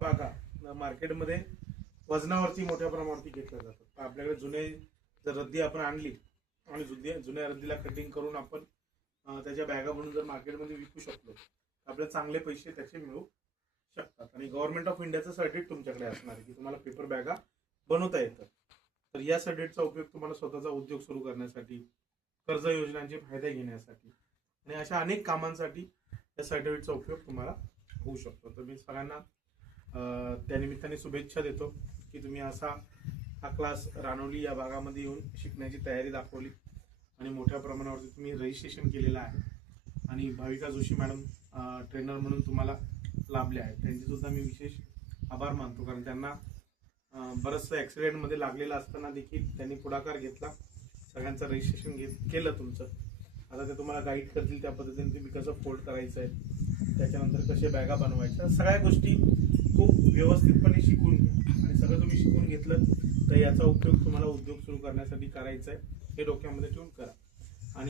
बघा मार्केटमध्ये वजनावरती मोठ्या प्रमाणावरती घेतलं जातं. तर आपल्याकडे जुने जर रद्दी आपण आणली आणि जुन्या रद्दीला कटिंग करून आपण त्याच्या बॅगा बनवून जर मार्केटमध्ये विकू शकलो तर आपल्याला चांगले पैसे त्याचे मिळू शकतात. आणि गव्हर्नमेंट ऑफ इंडियाचं सर्टिफिकेट तुमच्याकडे असणार आहे की तुम्हाला पेपर बॅगा बनवता येतं. तर या सर्टिफिकेटचा उपयोग तुम्हाला स्वतःचा उद्योग सुरू करण्यासाठी, कर्ज योजनांचे फायदे घेण्यासाठी आणि अशा अनेक कामांसाठी या सर्टिफिकेटचा उपयोग तुम्हाला होऊ शकतो. तर मी सगळ्यांना त्यानिमित्ताने शुभेच्छा देतो की तुम्ही असा हा क्लास रानोली या भागामध्ये येऊन शिकण्याची तयारी दाखवली आणि मोठ्या प्रमाणावरती तुम्ही रजिस्ट्रेशन केलेलं आहे. आणि भाविका जोशी मॅडम ट्रेनर म्हणून तुम्हाला लाभले आहेत, त्यांचे सुद्धा मी विशेष आभार मानतो. कारण त्यांना बरंचसं ॲक्सिडेंटमध्ये लागलेलं असताना देखील त्यांनी पुढाकार घेतला, सगळ्यांचं रजिस्ट्रेशन केलं तुमचं. आता ते तुम्हाला गाईड करतील त्या पद्धतीने तुम्ही कसं फोल्ड करायचं आहे, त्याच्यानंतर कसे बॅगा बनवायच्या, सगळ्या गोष्टी खूप व्यवस्थितपणे शिकून घ्या. आणि सगळं तुम्ही शिकून घेतलं तर याचा उपयोग तुम्हाला उद्योग सुरू करण्यासाठी करायचा आहे हे डोक्यामध्ये ठेवून करा.